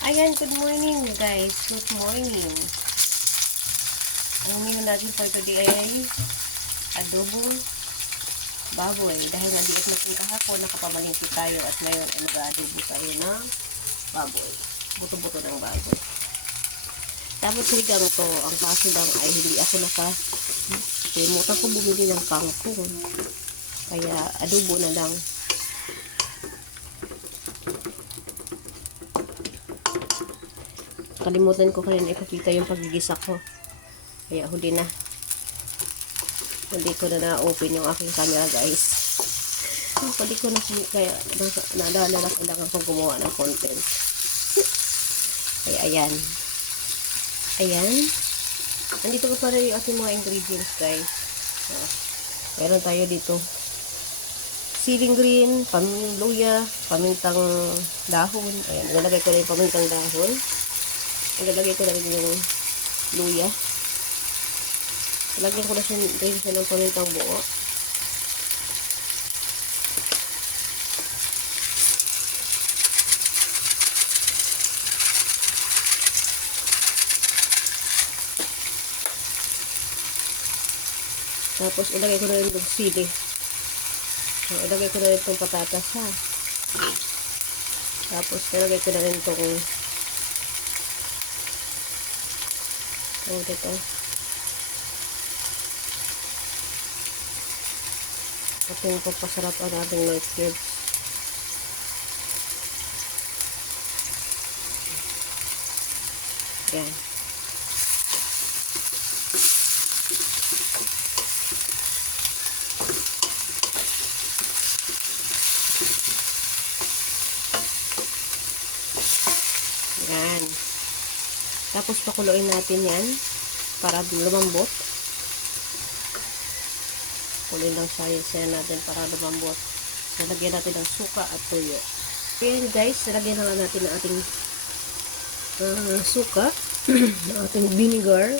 Ayan, good morning guys. Good morning. Ang menu natin for today ay adobong baboy. Dahil nadiit natin kahapon, nakapamalingki tayo at ngayon ay mag-adobo tayo ng baboy. Buto-buto ng baboy. Tapos sigang to, ang kaso lang ay hindi ako kalimutan ko bumili ng kangkong. Kaya adobo na lang. Kalimutan ko kanina ipakita yung paggigisa ko. Kaya huli na. Hindi ko na na-open yung aking camera guys. Hindi ko na kaya naalala na kailangan kong gumawa ng content. Kaya ayan. Ayan. Nandito ko para yung ating mga ingredients guys. Meron tayo dito. Siling green, luya, pamintang dahon. Ayan, nalagay ko na yung pamintang dahon. Ilalagay ko na rin yung luya. Lagyan ko na siya ng pamintang buo. Tapos ilagay ko na rin yung sili. So, ilagay ko na rin itong patatas ha. Tapos ilagay ko na rin itong dito. Ating pagpasarap ang ating light cubes. Yan. Yan. Tapos pakuluin natin yan para lumambot. Kuloyin lang siya natin para lumambot. So, lagyan natin ng suka at tuyo. Ayan guys, lagyan na natin ang ating suka, ang ating vinegar,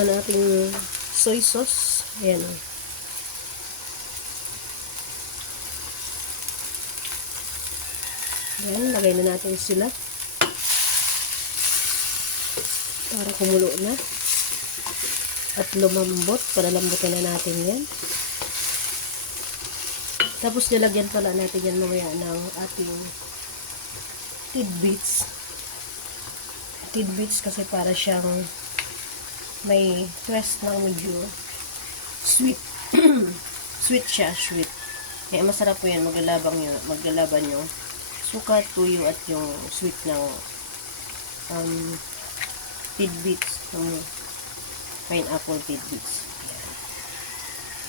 ang ating soy sauce. Ayan o. Ayan, lagay na natin sila. Para kumulo na at lumambot, palalambutin na natin yan. Tapos nilagyan pala natin yan mamaya ng ating tidbits kasi para siyang may twist ng medyo sweet. Sweet siya, sweet. Kaya masarap po yan, maglalaban yung suka, tuyo at yung sweet ng tidbits, pineapple tidbits.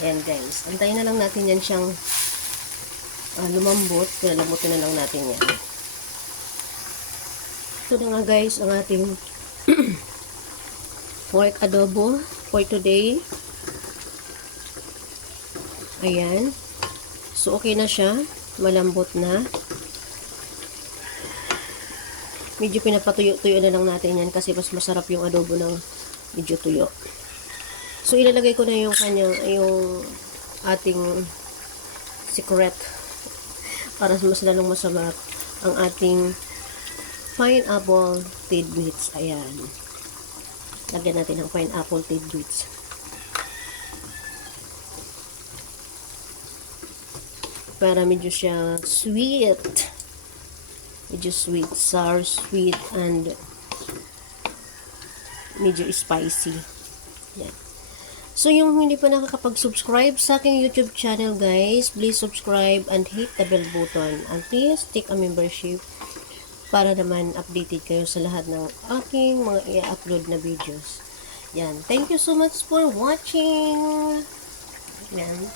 Ayan guys, antayin na lang natin yan siyang lumambot. Lalambutin na lang natin yan. Ito na nga guys ang ating pork adobo for today. Ayan, so okay na siya, malambot na. Medyo pinapatuyo-tuyo na lang natin yan kasi mas masarap yung adobo ng medyo tuyo. So, ilalagay ko na yung ating secret para mas lalong masarap ang ating pineapple tidbits. Ayan. Lagyan natin ng pineapple tidbits. Para medyo siya sweet. Medyo sweet, sour, sweet, and medyo spicy. Yan. So, yung hindi pa nakakapag-subscribe sa aking YouTube channel, guys, please subscribe and hit the bell button. And please take a membership para naman updated kayo sa lahat ng aking mga i-upload na videos. Yan. Thank you so much for watching. Yan.